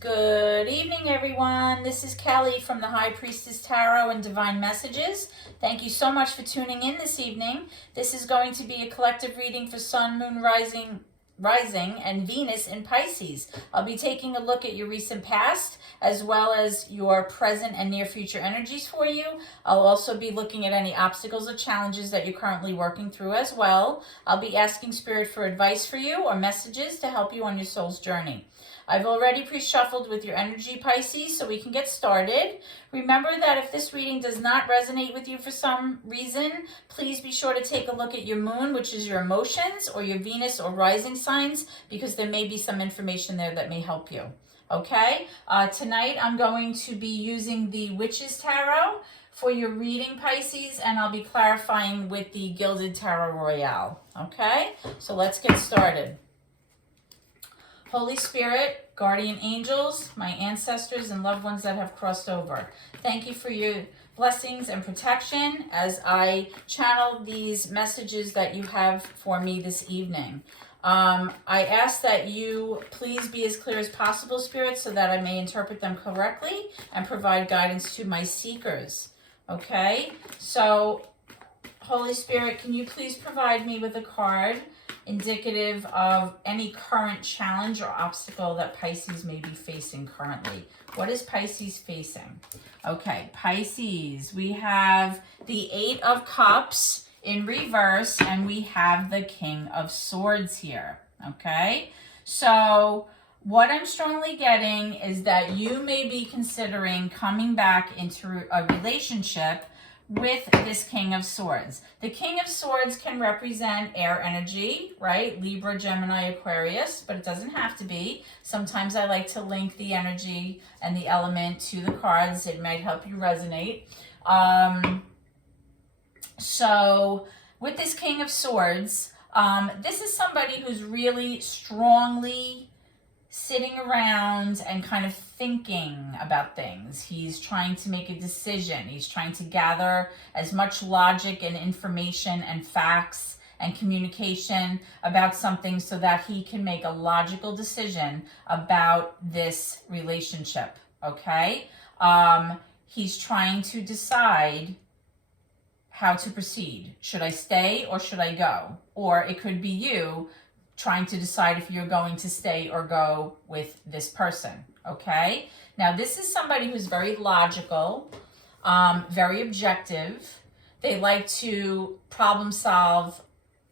Good evening, everyone. This is Kelly from the High Priestess Tarot and Divine Messages. Thank you so much for tuning in this evening. This is going to be a collective reading for Sun, Moon, Rising, and Venus in Pisces. I'll be taking a look at your recent past as well as your present and near future energies for you. I'll also be looking at any obstacles or challenges that you're currently working through as well. I'll be asking Spirit for advice for you or messages to help you on your soul's journey. I've already pre-shuffled with your energy, Pisces, so we can get started. Remember that if this reading does not resonate with you for some reason, please be sure to take a look at your moon, which is your emotions, or your Venus or rising signs, because there may be some information there that may help you. Okay? Tonight I'm going to be using the Witch's Tarot for your reading, Pisces, and I'll be clarifying with the Gilded Tarot Royale. Okay? So let's get started. Holy Spirit, guardian angels, my ancestors and loved ones that have crossed over, thank you for your blessings and protection as I channel these messages that you have for me this evening. I ask that you please be as clear as possible, Spirit, so that I may interpret them correctly and provide guidance to my seekers. Okay? So, Holy Spirit, can you please provide me with a card indicative of any current challenge or obstacle that Pisces may be facing currently? What is Pisces facing? Okay, Pisces, we have the Eight of Cups in reverse, and we have the King of Swords here. Okay, so what I'm strongly getting is that you may be considering coming back into a relationship with this King of Swords. The King of Swords can represent air energy, right? Libra, Gemini, Aquarius, but it doesn't have to be. Sometimes I like to link the energy and the element to the cards. It might help you resonate. So with this King of Swords, this is somebody who's really strongly sitting around and kind of thinking about things. He's trying to make a decision. He's trying to gather as much logic and information and facts and communication about something so that he can make a logical decision about this relationship, okay? He's trying to decide how to proceed. Should I stay or should I go? Or it could be you trying to decide if you're going to stay or go with this person, okay? Now, this is somebody who's very logical, very objective. They like to problem solve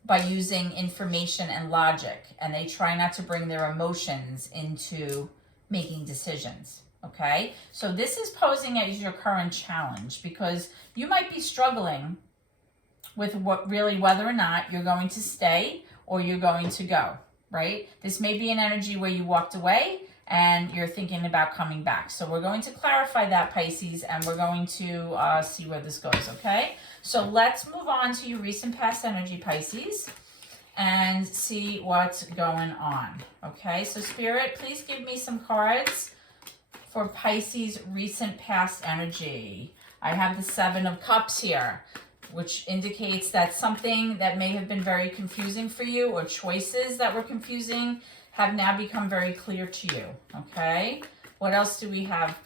by using information and logic, and they try not to bring their emotions into making decisions, okay? So this is posing as your current challenge because you might be struggling with whether or not you're going to stay or you're going to go, right? This may be an energy where you walked away and you're thinking about coming back. So we're going to clarify that, Pisces, and we're going to see where this goes, okay? So let's move on to your recent past energy, Pisces, and see what's going on, okay? So Spirit, please give me some cards for Pisces' recent past energy. I have the Seven of Cups here, which indicates that something that may have been very confusing for you or choices that were confusing have now become very clear to you, okay? What else do we have,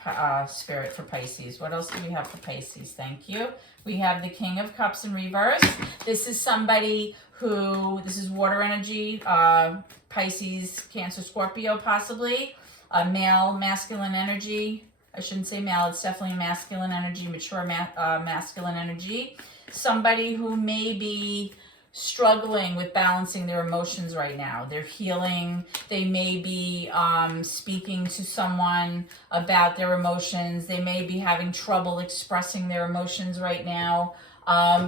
Spirit, for Pisces? What else do we have for Pisces? Thank you. We have the King of Cups in reverse. This is somebody who, this is water energy, Pisces, Cancer, Scorpio possibly, male, masculine energy. I shouldn't say male, it's definitely masculine energy, mature masculine energy. Somebody who may be struggling with balancing their emotions right now. They're healing. They may be speaking to someone about their emotions. They may be having trouble expressing their emotions right now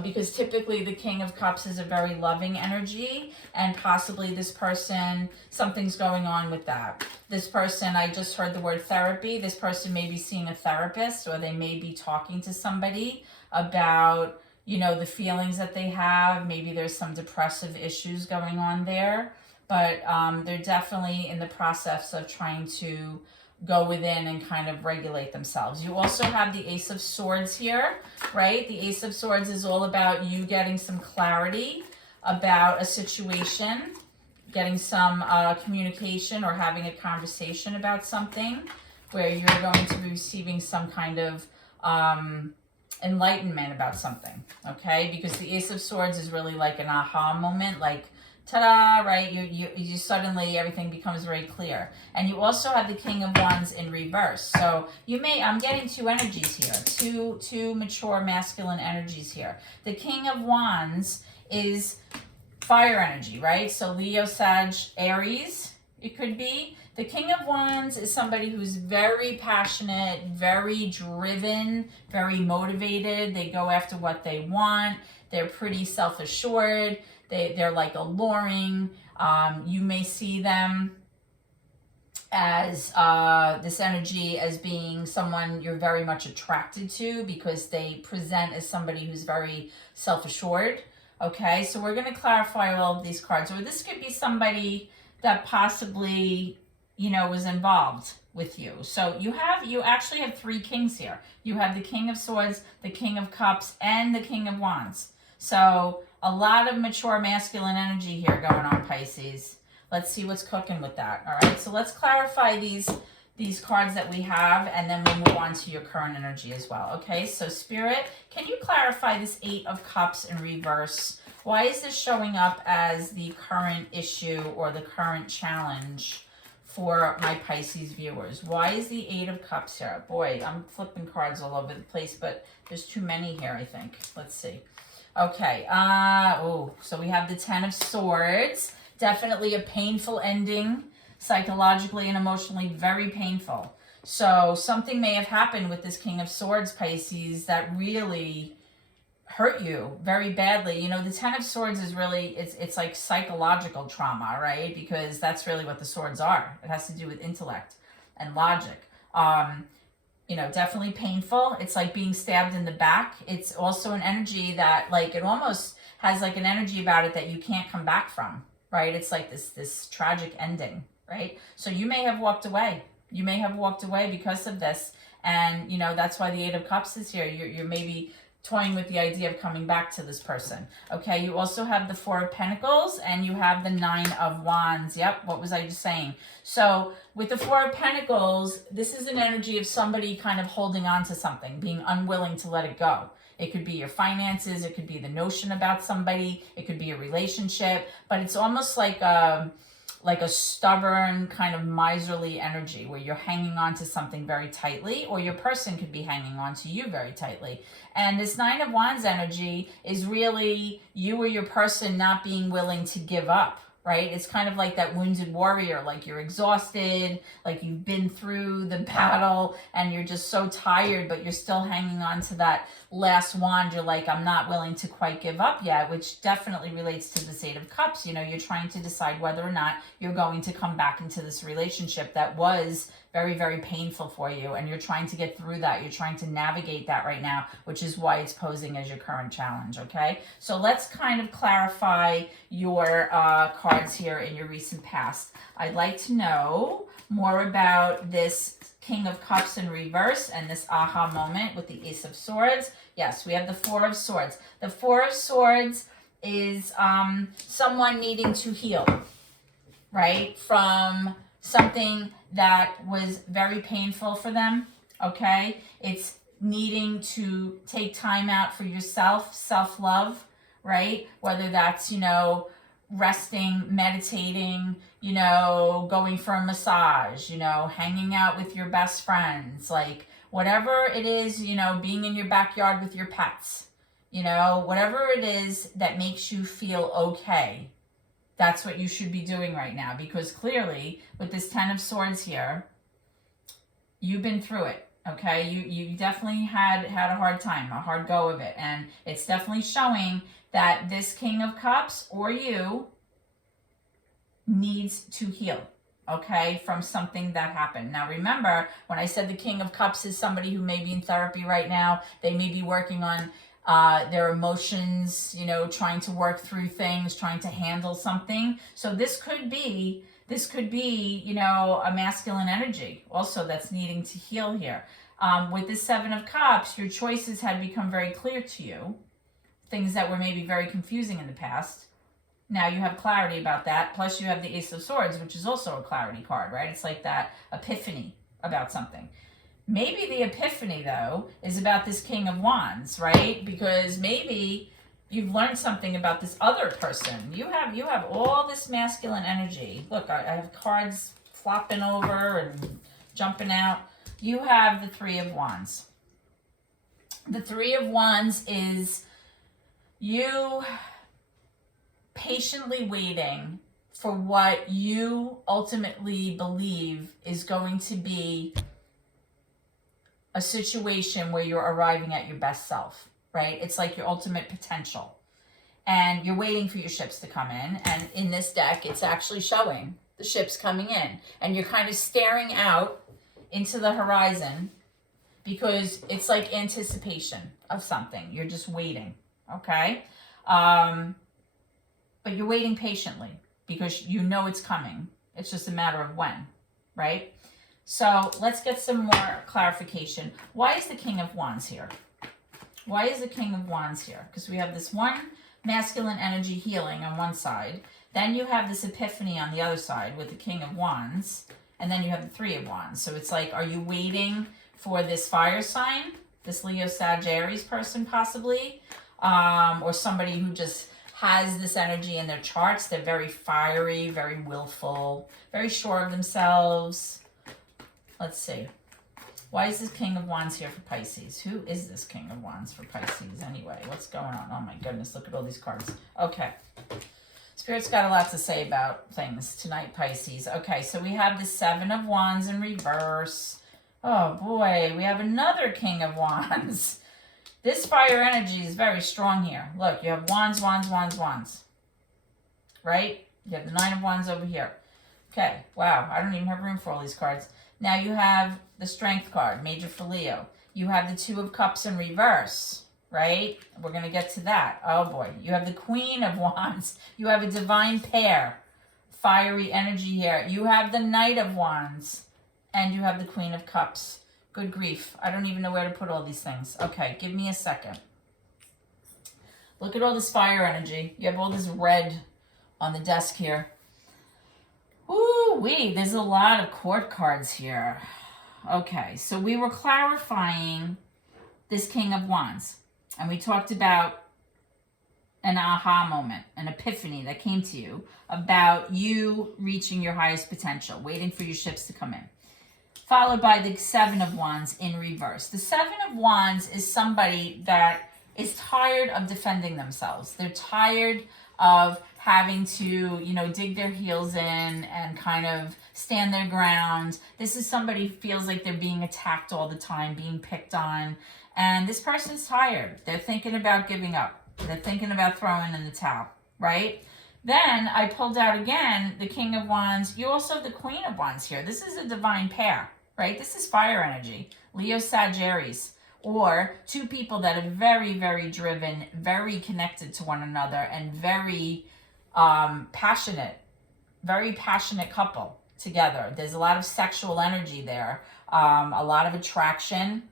because typically the King of Cups is a very loving energy, and possibly this person, something's going on with that. This person, I just heard the word therapy. This person may be seeing a therapist, or they may be talking to somebody about, you know, the feelings that they have. Maybe there's some depressive issues going on there, but they're definitely in the process of trying to go within and kind of regulate themselves. You also have the Ace of Swords here, right? The Ace of Swords is all about you getting some clarity about a situation getting some communication or having a conversation about something where you're going to be receiving some kind of enlightenment about something, okay? Because the Ace of Swords is really like an aha moment, like ta-da, right? You suddenly, everything becomes very clear. And you also have the King of Wands in reverse. So I'm getting two energies here, two mature masculine energies here. The King of Wands is fire energy, right? So Leo, Sag, Aries, it could be. The King of Wands is somebody who's very passionate, very driven, very motivated. They go after what they want. They're pretty self-assured. They're like alluring. You may see them as this energy as being someone you're very much attracted to because they present as somebody who's very self-assured. Okay, so we're going to clarify all of these cards. Or this could be somebody that possibly, was involved with you. So you actually have three kings here. You have the King of Swords, the King of Cups, and the King of Wands. So a lot of mature masculine energy here going on, Pisces. Let's see what's cooking with that. All right, so let's clarify these cards that we have, and then we'll move on to your current energy as well. Okay, so Spirit, can you clarify this Eight of Cups in reverse? Why is this showing up as the current issue or the current challenge for my Pisces viewers? Why is the Eight of Cups here? Boy, I'm flipping cards all over the place, but there's too many here, I think. Let's see. Okay, so we have the Ten of Swords. Definitely a painful ending, psychologically and emotionally very painful. So something may have happened with this King of Swords, Pisces, that really hurt you very badly. The Ten of Swords is really, it's like psychological trauma, right? Because that's really what the swords are. It has to do with intellect and logic. Definitely painful. It's like being stabbed in the back. It's also an energy that, like, it almost has like an energy about it that you can't come back from, right? It's like this tragic ending, right? So you may have walked away. You may have walked away because of this. And, that's why the Eight of Cups is here. You're maybe toying with the idea of coming back to this person. Okay, you also have the Four of Pentacles and you have the Nine of Wands. Yep, what was I just saying? So with the Four of Pentacles, this is an energy of somebody kind of holding on to something, being unwilling to let it go. It could be your finances, it could be the notion about somebody, it could be a relationship, but it's almost like a stubborn kind of miserly energy where you're hanging on to something very tightly, or your person could be hanging on to you very tightly. And this Nine of Wands energy is really you or your person not being willing to give up, right? It's kind of like that wounded warrior, like you're exhausted, like you've been through the battle and you're just so tired, but you're still hanging on to that last wand. You're like, I'm not willing to quite give up yet, which definitely relates to the Eight of Cups. You're trying to decide whether or not you're going to come back into this relationship that was very, very painful for you, and you're trying to get through that. You're trying to navigate that right now, which is why it's posing as your current challenge, okay? So let's kind of clarify your cards here in your recent past. I'd like to know more about this King of Cups in reverse and this aha moment with the Ace of Swords. Yes, we have the Four of Swords. The Four of Swords is someone needing to heal, right? From something that was very painful for them, okay? It's needing to take time out for yourself, self-love, right? Whether that's, resting, meditating, going for a massage, hanging out with your best friends, like whatever it is, being in your backyard with your pets, whatever it is that makes you feel okay. That's what you should be doing right now, because clearly with this Ten of Swords here, you've been through it, okay? You definitely had a hard time, a hard go of it. And it's definitely showing that this King of Cups or you needs to heal, okay, from something that happened. Now remember, when I said the King of Cups is somebody who may be in therapy right now, they may be working on their emotions, trying to work through things, trying to handle something. So this could be, a masculine energy also that's needing to heal here. With the Seven of Cups, your choices had become very clear to you, things that were maybe very confusing in the past. Now you have clarity about that. Plus you have the Ace of Swords, which is also a clarity card, right? It's like that epiphany about something. Maybe the epiphany, though, is about this King of Wands, right? Because maybe you've learned something about this other person. You have all this masculine energy. Look, I have cards flopping over and jumping out. You have the Three of Wands. The Three of Wands is you patiently waiting for what you ultimately believe is going to be a situation where you're arriving at your best self, right? It's like your ultimate potential. And you're waiting for your ships to come in. And in this deck, it's actually showing the ships coming in. And you're kind of staring out into the horizon because it's like anticipation of something. You're just waiting, okay? But you're waiting patiently because you know it's coming. It's just a matter of when, right? So let's get some more clarification. Why is the King of Wands here? Why is the King of Wands here? Because we have this one masculine energy healing on one side. Then you have this epiphany on the other side with the King of Wands. And then you have the Three of Wands. So it's like, are you waiting for this fire sign? This Leo Sagittarius person possibly? Or somebody who just has this energy in their charts. They're very fiery, very willful, very sure of themselves. Let's see. Why is this King of Wands here for Pisces? Who is this King of Wands for Pisces anyway? What's going on? Oh my goodness, look at all these cards. Okay. Spirit's got a lot to say about things tonight, Pisces. Okay, so we have the Seven of Wands in reverse. Oh boy, we have another King of Wands. This fire energy is very strong here. Look, you have Wands, Wands, Wands, Wands. Right? You have the Nine of Wands over here. Okay, wow, I don't even have room for all these cards. Now you have the Strength card, major for Leo. You have the Two of Cups in reverse, right? We're going to get to that. Oh boy. You have the Queen of Wands. You have a divine pair, fiery energy here. You have the Knight of Wands. And you have the Queen of Cups. Good grief. I don't even know where to put all these things. Okay, give me a second. Look at all this fire energy. You have all this red on the desk here. Ooh-wee, there's a lot of court cards here. Okay, so we were clarifying this King of Wands. And we talked about an aha moment, an epiphany that came to you about you reaching your highest potential, waiting for your ships to come in. Followed by the Seven of Wands in reverse. The Seven of Wands is somebody that is tired of defending themselves. They're tired of having to, dig their heels in and kind of stand their ground. This is somebody who feels like they're being attacked all the time, being picked on. And this person's tired. They're thinking about giving up. They're thinking about throwing in the towel, right? Then I pulled out again the King of Wands. You also have the Queen of Wands here. This is a divine pair, right? This is fire energy. Leo Sagittarius. Or two people that are very, very driven, very connected to one another, and very passionate. Very passionate couple together. There's a lot of sexual energy there. A lot of attraction,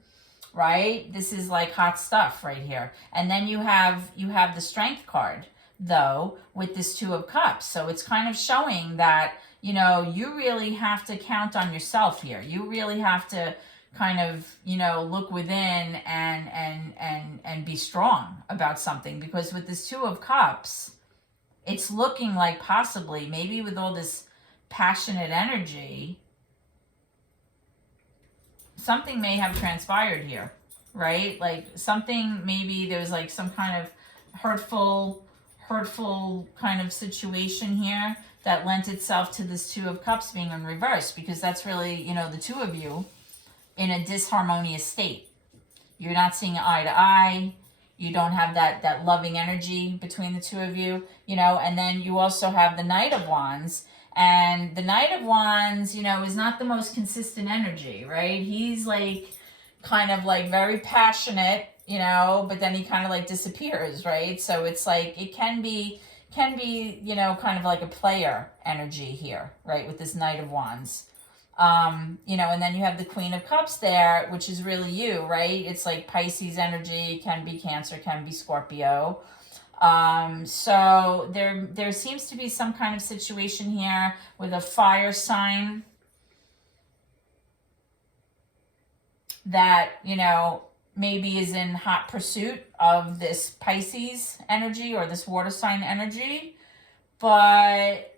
right? This is like hot stuff right here. And then you have the Strength card, though, with this Two of Cups. So it's kind of showing that, you really have to count on yourself here. You really have to kind of, look within and be strong about something. Because with this Two of Cups, it's looking like possibly, maybe with all this passionate energy, something may have transpired here, right? Like something, maybe there's like some kind of hurtful kind of situation here that lent itself to this Two of Cups being in reverse, because that's really, the two of you in a disharmonious state. You're not seeing eye to eye. You don't have that loving energy between the two of you, and then you also have the Knight of Wands. And the Knight of Wands, is not the most consistent energy, right? He's like kind of like very passionate, but then he kind of like disappears, right? So it's like it can be, kind of like a player energy here, right? With this Knight of Wands. And then you have the Queen of Cups there, which is really you, right? It's like Pisces energy, can be Cancer, can be Scorpio. So there seems to be some kind of situation here with a fire sign that, you know, maybe is in hot pursuit of this Pisces energy or this water sign energy, but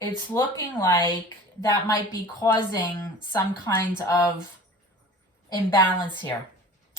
it's looking like that might be causing some kind of imbalance here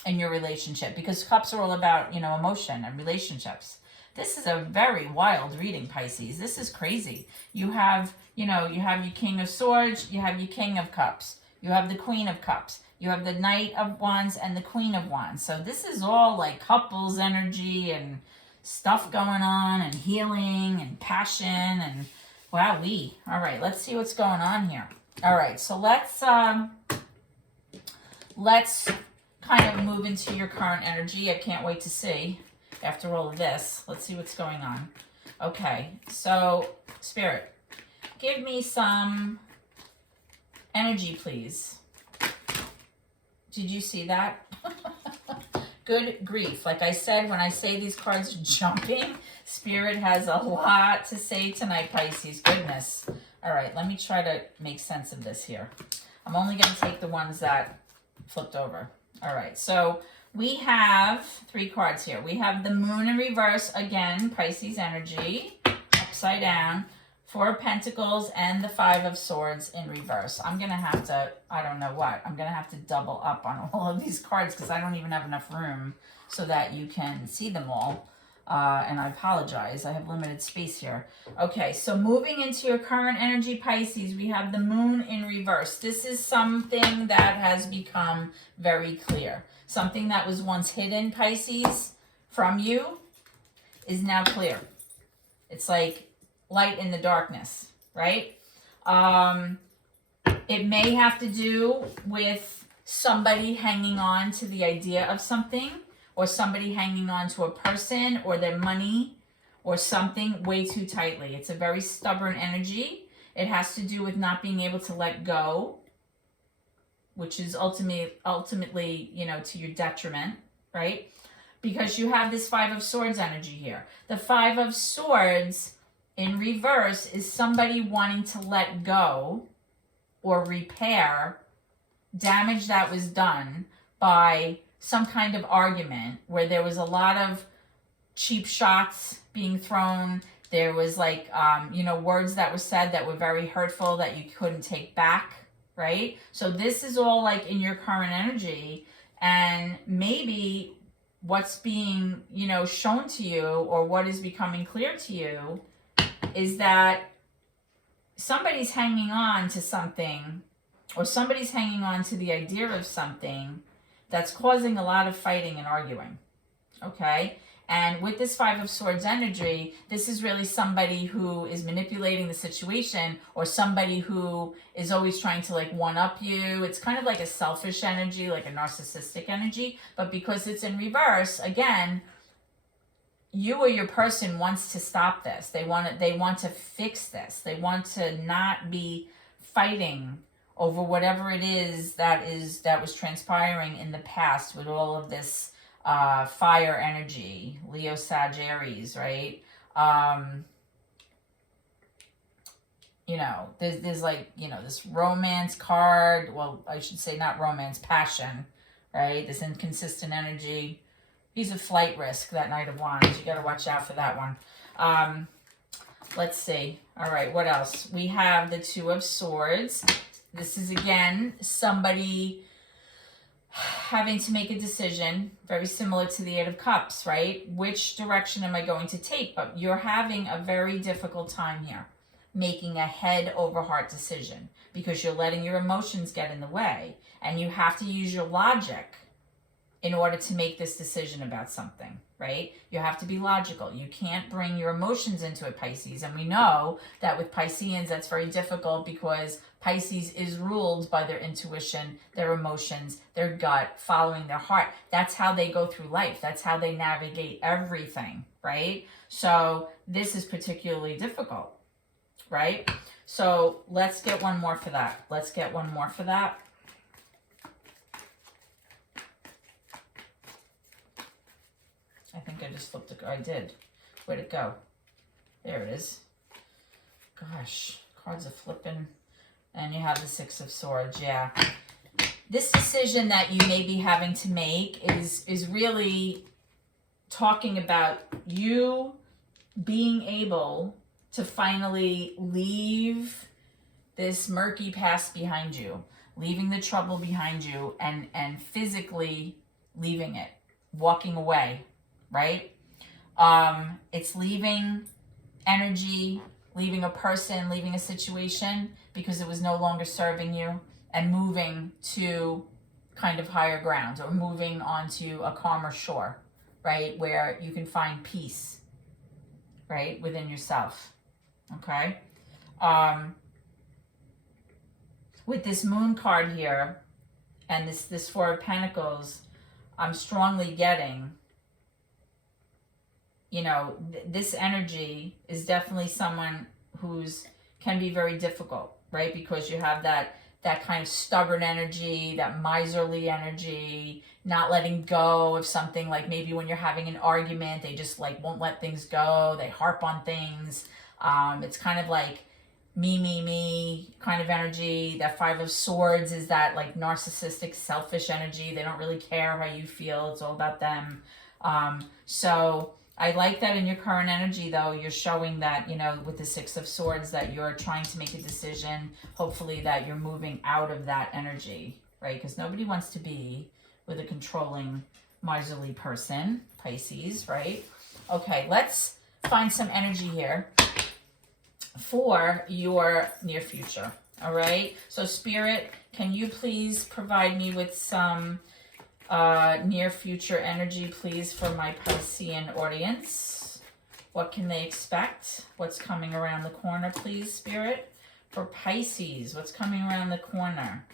in your relationship, because cups are all about, you know, emotion and relationships. This is a very wild reading, Pisces. This is crazy. You have, you know, you have your King of Swords, you have your King of Cups, you have the Queen of Cups, you have the Knight of Wands and the Queen of Wands. So this is all like couples energy and stuff going on and healing and passion and wowee. All right, let's see what's going on here. All right, so let's kind of move into your current energy. I can't wait to see after all of this. Let's see what's going on. Okay, so Spirit, give me some energy, please. Did you see that? Good grief. Like I said, when I say these cards are jumping, Spirit has a lot to say tonight, Pisces. Goodness. All right, let me try to make sense of this here. I'm only going to take the ones that flipped over. All right, so we have 3 cards here. We have the Moon in reverse, again, Pisces energy, upside down, 4 of Pentacles, and the 5 of Swords in reverse. I'm going to have to, I don't know what, I'm going to have to double up on all of these cards because I don't even have enough room so that you can see them all. And I apologize, I have limited space here. Okay, so moving into your current energy, Pisces, we have the Moon in reverse. This is something that has become very clear. Something that was once hidden, Pisces, from you is now clear. It's like light in the darkness, right? It may have to do with somebody hanging on to the idea of something, or somebody hanging on to a person or their money or something way too tightly. It's a very stubborn energy. It has to do with not being able to let go, which is ultimately, you know, to your detriment, right? Because you have this 5 of Swords energy here. The 5 of Swords in reverse is somebody wanting to let go or repair damage that was done by some kind of argument where there was a lot of cheap shots being thrown. There was like, you know, words that were said that were very hurtful that you couldn't take back, right? So this is all like in your current energy, and maybe what's being, you know, shown to you or what is becoming clear to you is that somebody's hanging on to something, or somebody's hanging on to the idea of something that's causing a lot of fighting and arguing, okay? And with this 5 of Swords energy, this is really somebody who is manipulating the situation, or somebody who is always trying to like one-up you. It's kind of like a selfish energy, like a narcissistic energy, but because it's in reverse, again, you or your person wants to stop this. They want to fix this. They want to not be fighting over whatever it is that was transpiring in the past with all of this fire energy, Leo, Sag, Aries, right? You know, there's like, you know, this romance card. Well, I should say not romance, passion, right? This inconsistent energy. He's a flight risk, that Knight of Wands. You got to watch out for that one. Let's see. All right, what else? We have the 2 of Swords. This is, again, somebody having to make a decision, very similar to the 8 of Cups, right? Which direction am I going to take? But you're having a very difficult time here, making a head over heart decision, because you're letting your emotions get in the way, and you have to use your logic in order to make this decision about something, right? You have to be logical. You can't bring your emotions into it, Pisces. And we know that with Pisceans, that's very difficult, because Pisces is ruled by their intuition, their emotions, their gut, following their heart. That's how they go through life. That's how they navigate everything, right? So this is particularly difficult, right? So let's get one more for that. Let's get one more for that. I think I just flipped I did. Where'd it go? There it is. Gosh, cards are flipping. And you have the Six of Swords, yeah. This decision that you may be having to make is really talking about you being able to finally leave this murky past behind you, leaving the trouble behind you, and physically leaving it, walking away, right? It's leaving energy, leaving a person, leaving a situation because it was no longer serving you, and moving to kind of higher ground, or moving onto a calmer shore, right? Where you can find peace, right? Within yourself, okay? With this Moon card here and this Four of Pentacles, I'm strongly getting, you know, this energy is definitely someone who's can be very difficult, right? Because you have that kind of stubborn energy, that miserly energy, not letting go of something. Like maybe when you're having an argument, they just like won't let things go. They harp on things. It's kind of like me kind of energy. That Five of Swords is that like narcissistic, selfish energy. They don't really care how you feel. It's all about them. So I like that in your current energy, though. You're showing that, you know, with the Six of Swords, that you're trying to make a decision. Hopefully that you're moving out of that energy, right? Because nobody wants to be with a controlling, miserly person, Pisces, right? Okay, let's find some energy here for your near future, all right? So Spirit, can you please provide me with some near future energy, please, for my Piscean audience? What can they expect? What's coming around the corner, please, Spirit? For Pisces, what's coming around the corner?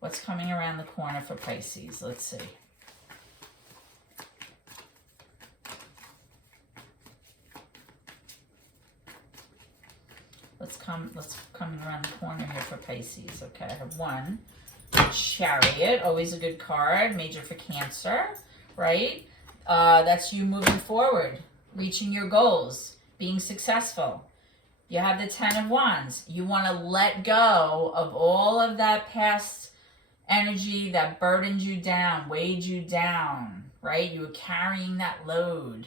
What's coming around the corner for Pisces? Let's see. Let's come around the corner here for Pisces. Okay, I have one. Chariot, always a good card, major for Cancer, right? That's you moving forward, reaching your goals, being successful. You have the Ten of Wands. You want to let go of all of that past energy that burdened you down, weighed you down, right? You were carrying that load.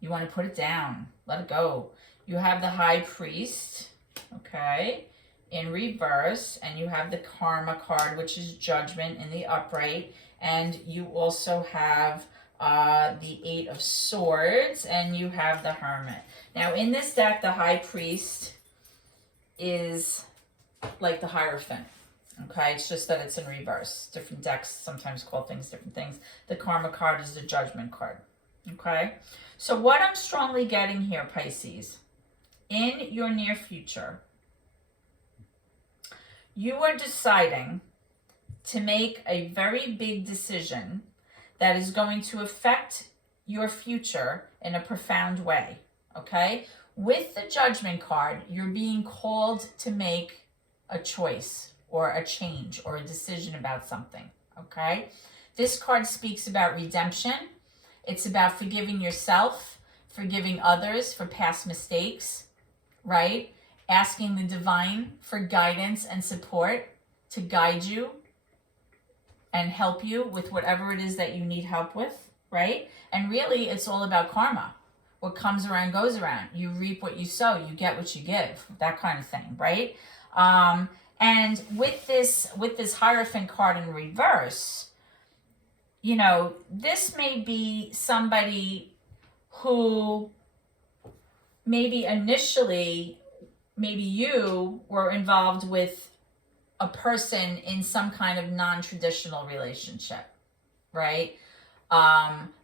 You want to put it down, let it go. You have the High Priest, okay, in reverse, and you have the Karma card, which is Judgment, in the upright, and you also have the Eight of Swords, and you have the Hermit. Now in this deck, the High Priest is like the Hierophant, okay? It's just that it's in reverse. Different decks sometimes call things different things. The Karma card is the Judgment card, okay? So what I'm strongly getting here, Pisces, in your near future, you are deciding to make a very big decision that is going to affect your future in a profound way, okay? With the Judgment card, you're being called to make a choice or a change or a decision about something, okay? This card speaks about redemption. It's about forgiving yourself, forgiving others for past mistakes, right? Asking the divine for guidance and support to guide you and help you with whatever it is that you need help with, right? And really, it's all about karma. What comes around goes around. You reap what you sow. You get what you give. That kind of thing, right? And with this Hierophant card in reverse, you know, this may be somebody who maybe initially, maybe you were involved with a person in some kind of non-traditional relationship, right?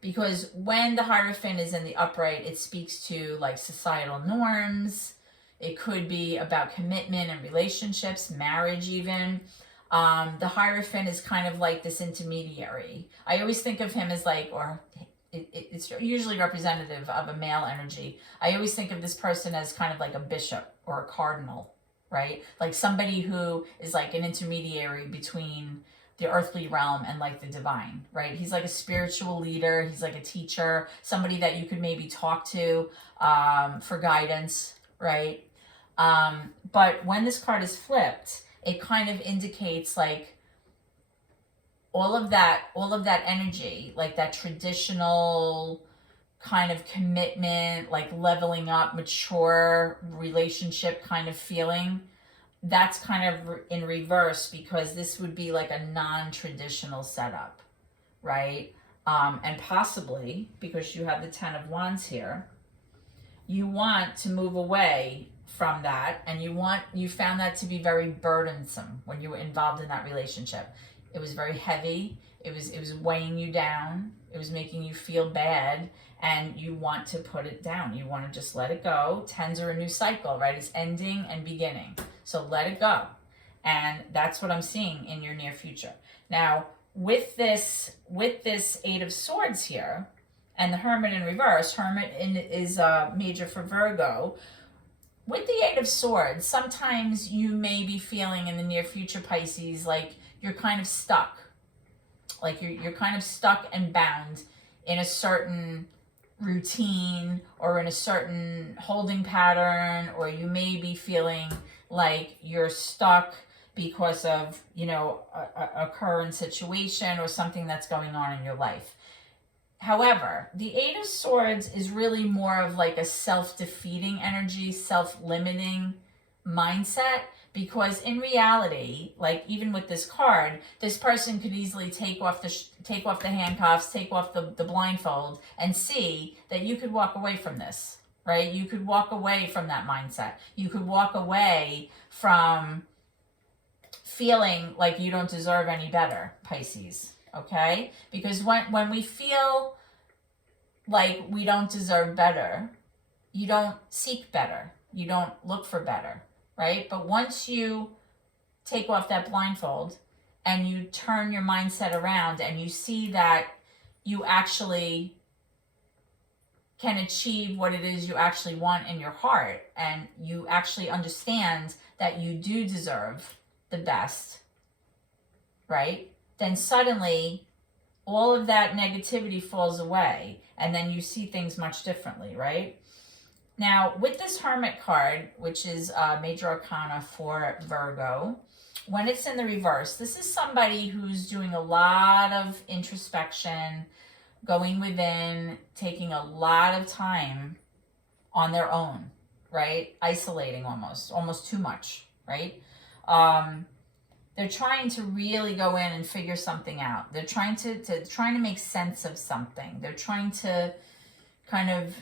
Because when the Hierophant is in the upright, it speaks to like societal norms. It could be about commitment and relationships, marriage even. The Hierophant is kind of like this intermediary. I always think of him as like, or it's usually representative of a male energy. I always think of this person as kind of like a bishop or a cardinal, right? Like somebody who is like an intermediary between the earthly realm and like the divine, right? He's like a spiritual leader. He's like a teacher, somebody that you could maybe talk to for guidance, right? But when this card is flipped, it kind of indicates like all of that energy, like that traditional kind of commitment, like leveling up, mature relationship kind of feeling. That's kind of in reverse, because this would be like a non-traditional setup, right? And possibly, because you have the Ten of Wands here, you want to move away from that, and you found that to be very burdensome when you were involved in that relationship. It was very heavy. It was weighing you down. It was making you feel bad, and you want to put it down. You want to just let it go. Tens are a new cycle, right? It's ending and beginning. So let it go. And that's what I'm seeing in your near future. Now, with this Eight of Swords here, and the Hermit in reverse, Hermit is major for Virgo. With the Eight of Swords, sometimes you may be feeling in the near future, Pisces, like you're kind of stuck. Like you're kind of stuck and bound in a certain routine or in a certain holding pattern, or you may be feeling like you're stuck because of, a current situation or something that's going on in your life. However, the Eight of Swords is really more of like a self-defeating energy, self-limiting mindset, because in reality, like even with this card, this person could easily take off the handcuffs, take off the blindfold, and see that you could walk away from this, right? You could walk away from that mindset. You could walk away from feeling like you don't deserve any better, Pisces, okay? Because when we feel like we don't deserve better, you don't seek better. You don't look for better, right? But once you take off that blindfold and you turn your mindset around and you see that you actually can achieve what it is you actually want in your heart, and you actually understand that you do deserve the best, right? Then suddenly all of that negativity falls away, and then you see things much differently, right? Now, with this Hermit card, which is Major Arcana for Virgo, when it's in the reverse, this is somebody who's doing a lot of introspection, going within, taking a lot of time on their own, right? Isolating almost too much, right? They're trying to really go in and figure something out. They're trying to make sense of something. They're trying to kind of,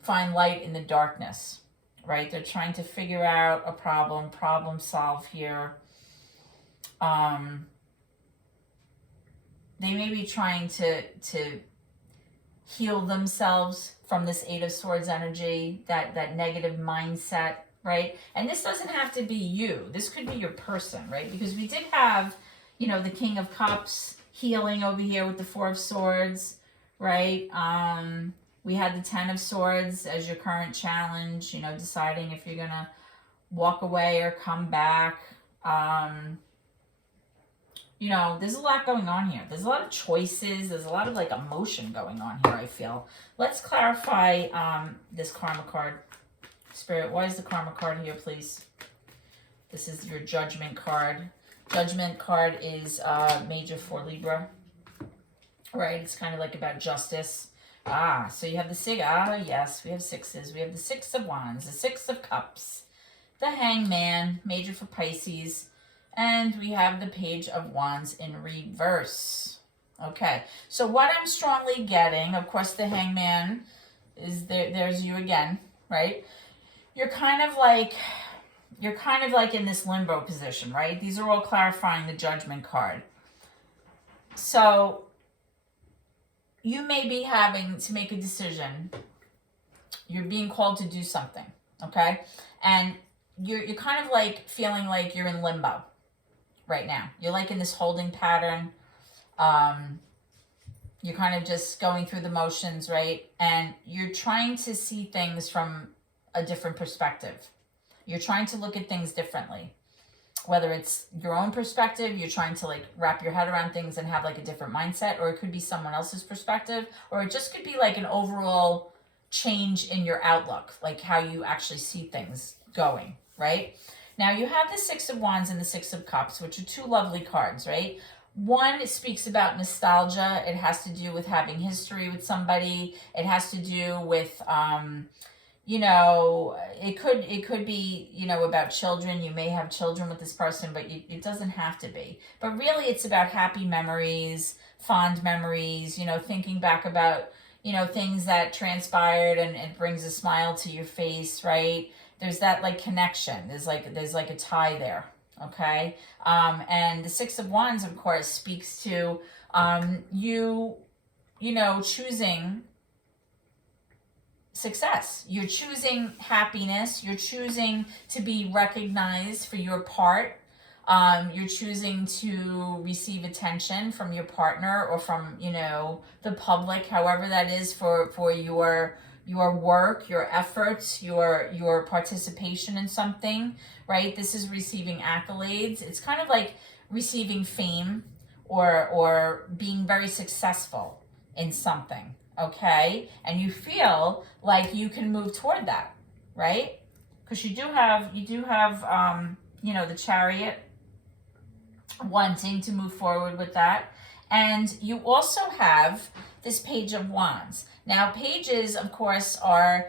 find light in the darkness, right? They're trying to figure out a problem solve here. They may be trying to heal themselves from this Eight of Swords energy, that negative mindset, right? And this doesn't have to be you. This could be your person, right? Because we did have, the King of Cups healing over here with the Four of Swords, right? We had the Ten of Swords as your current challenge, deciding if you're going to walk away or come back. There's a lot going on here. There's a lot of choices. There's a lot of like emotion going on here, I feel. Let's clarify this Karma card. Spirit, why is the Karma card here, please? This is your Judgment card. Judgment card is major for Libra, right? It's kind of like about justice. So you have the six. Yes, we have sixes. We have the Six of Wands, the Six of Cups, the Hangman, major for Pisces, and we have the Page of Wands in reverse. Okay, so what I'm strongly getting, of course, the Hangman is there. There's you again, right? You're kind of like in this limbo position, right? These are all clarifying the Judgment card. So you may be having to make a decision. You're being called to do something, okay? And you're kind of like feeling like you're in limbo right now. You're like in this holding pattern. You're kind of just going through the motions, right? And you're trying to see things from a different perspective. You're trying to look at things differently. whether it's your own perspective, you're trying to like wrap your head around things and have like a different mindset, or it could be someone else's perspective, or it just could be like an overall change in your outlook, like how you actually see things going, right? Now you have the Six of Wands and the Six of Cups, which are two lovely cards, right? One, it speaks about nostalgia. It has to do with having history with somebody. It has to do with, you know, it could be, you know, about children. You may have children with this person, but it doesn't have to be. But really, it's about happy memories, fond memories, you know, thinking back about, you know, things that transpired, and it brings a smile to your face, right? There's that like connection. There's like a tie there. Okay. And the Six of Wands, of course, speaks to you know, choosing success. You're choosing happiness. You're choosing to be recognized for your part. You're choosing to receive attention from your partner or from, you know, the public, however that is for your work, your efforts, your participation in something, right? This is receiving accolades. It's kind of like receiving fame or being very successful in something, okay? And you feel like you can move toward that, right? Because you do have you know, the Chariot, wanting to move forward with that. And you also have this Page of Wands. Now, pages, of course, are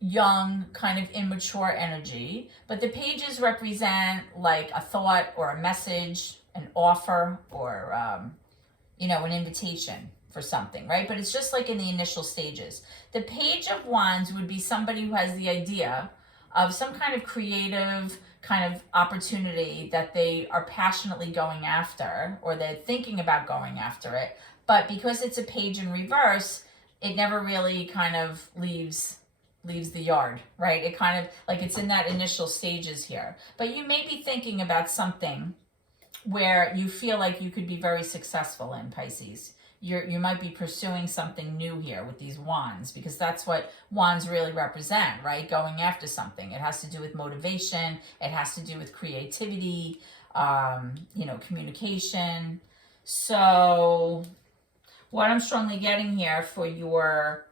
young, kind of immature energy, but the pages represent like a thought or a message, an offer, or, you know, an invitation for something, right? But it's just like in the initial stages. The Page of Wands would be somebody who has the idea of some kind of creative kind of opportunity that they are passionately going after, or they're thinking about going after it. But because it's a page in reverse, it never really kind of leaves the yard, right? It kind of like it's in that initial stages here. But you may be thinking about something where you feel like you could be very successful in, Pisces. You might be pursuing something new here with these wands, because that's what wands really represent, right? Going after something. It has to do with motivation. It has to do with creativity, you know, communication. So what I'm strongly getting here for your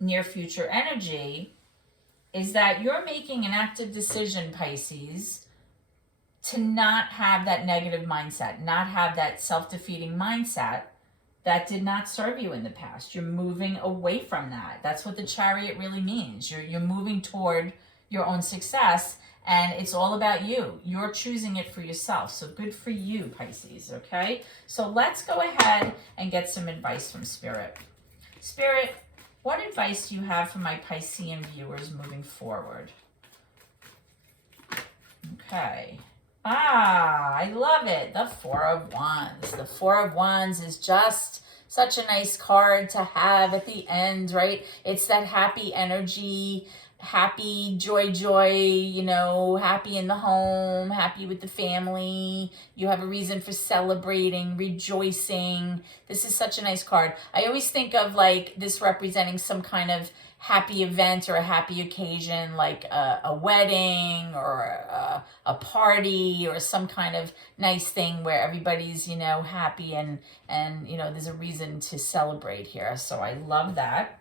near future energy is that you're making an active decision, Pisces, to not have that negative mindset, not have that self-defeating mindset that did not serve you in the past. You're moving away from that. That's what the Chariot really means. You're moving toward your own success, and it's all about you. You're choosing it for yourself. So good for you, Pisces, okay? So let's go ahead and get some advice from Spirit. Spirit, what advice do you have for my Piscean viewers moving forward? Okay. I love it. The Four of Wands. The Four of Wands is just such a nice card to have at the end, right? It's that happy energy, happy, joy, you know, happy in the home, happy with the family. You have a reason for celebrating, rejoicing. This is such a nice card. I always think of like this representing some kind of happy event or a happy occasion, like a wedding or a party or some kind of nice thing where everybody's, you know, happy and you know, there's a reason to celebrate here. So I love that.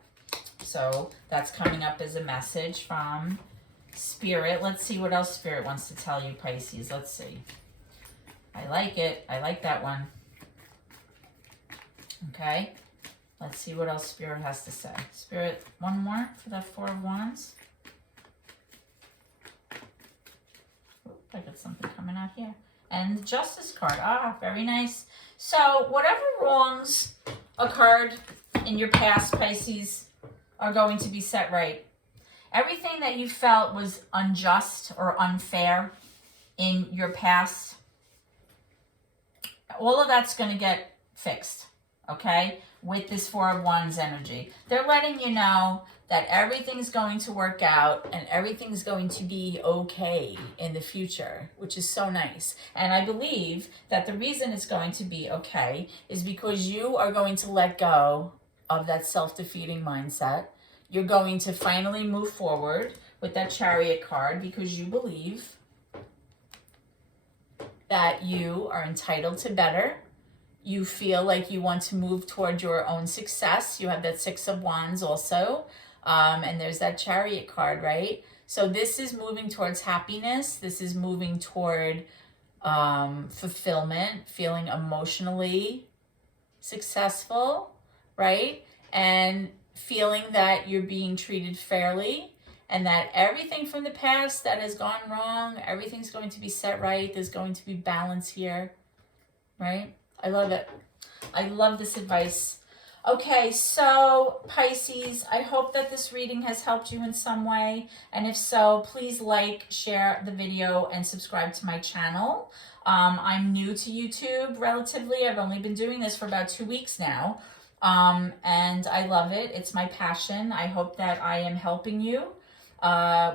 So that's coming up as a message from Spirit. Let's see what else Spirit wants to tell you, Pisces. Let's see. I like it. I like that one. Okay. Let's see what else Spirit has to say. Spirit, one more for that Four of Wands. Oop, I got something coming out here. And the Justice card. Ah, very nice. So whatever wrongs occurred in your past, Pisces, are going to be set right. Everything that you felt was unjust or unfair in your past, all of that's going to get fixed, okay? With this Four of Wands energy. They're letting you know that everything's going to work out and everything's going to be okay in the future, which is so nice. And I believe that the reason it's going to be okay is because you are going to let go of that self-defeating mindset. You're going to finally move forward with that Chariot card because you believe that you are entitled to better. You feel like you want to move toward your own success. You have that Six of Wands also. And there's that Chariot card, right? So this is moving towards happiness. This is moving toward fulfillment, feeling emotionally successful, right? And feeling that you're being treated fairly and that everything from the past that has gone wrong, everything's going to be set right. There's going to be balance here, right? I love it. I love this advice. Okay, so Pisces, I hope that this reading has helped you in some way. And if so, please like, share the video, and subscribe to my channel. I'm new to YouTube relatively. I've only been doing this for about 2 weeks now. And I love it. It's my passion. I hope that I am helping you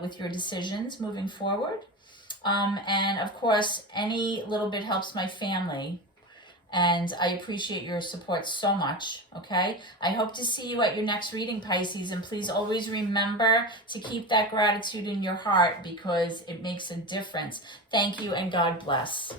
with your decisions moving forward. And of course, any little bit helps my family. And I appreciate your support so much, okay? I hope to see you at your next reading, Pisces. And please always remember to keep that gratitude in your heart because it makes a difference. Thank you and God bless.